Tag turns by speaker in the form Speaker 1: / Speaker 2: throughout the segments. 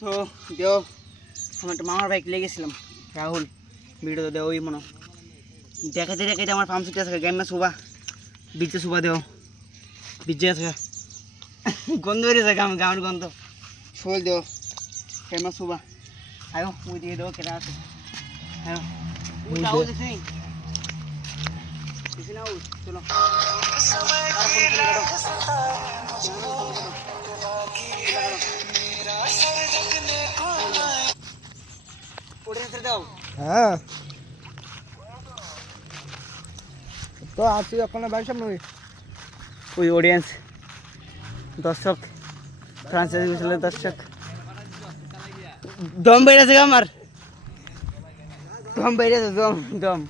Speaker 1: তো দেও, আমার একটা মামার বাইক লেগেছিলাম রাহুল ভিডিও দেও ওই মনে দেখাতে দেখাতে আমার পাম্প সুটি আছে গেমে শুবা বিচে শুবা দেও। বিচে আছে। গন্ধ বেরিয়েছে গাম গামের গন্ধ। শোল দেও গেমে শুবা আয়ো, ওই দিয়ে দেও কেনা আছে? আয়ো, ওই দেখি চলো।
Speaker 2: হ্যাঁ। তো আছি ওখানে বাড়ির সামনে ওই
Speaker 1: অডিয়েন্স দর্শক ফ্রান্সাইজ মিশনের দর্শক। দম বেড়েছে আমার। দম বেড়েছে দম দম।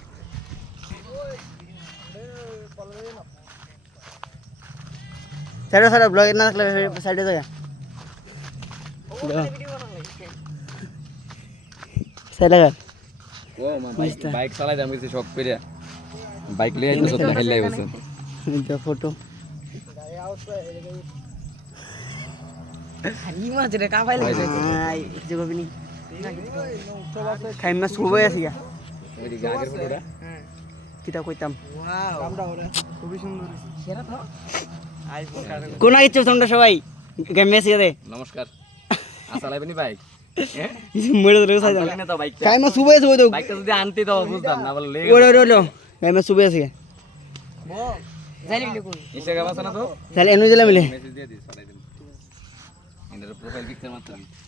Speaker 1: সাইডে সাইডে ব্লগে না থাকলে সাইডে জায়গা গা
Speaker 3: ও বাইক চালাই দাম গেছি শখ করে বাইক লিয়ে আইতো সব দেখাইলে আইবছে
Speaker 1: ফটো। খাইমা শুভই আছে
Speaker 3: ফটোটা
Speaker 1: কিতা কইতাম
Speaker 2: খুবই সুন্দর
Speaker 1: কোন ইচ্ছে তোমরা সবাই? গেম
Speaker 3: নমস্কার আসালাইবেনি বাইক?
Speaker 1: মরে ধরে
Speaker 3: বাইকটা
Speaker 1: খাইমা শুভই আছে ওই তো
Speaker 3: বাইকটা যদি আনতে তো বুঝতাম না বলে
Speaker 1: ওরে ওরে ওরে খাইমা শুভই আছে তাহলে এনু দিলাম
Speaker 3: মেসেজ দিয়ে দিস চালাই দিন প্রোফাইল পিকচার মাত্র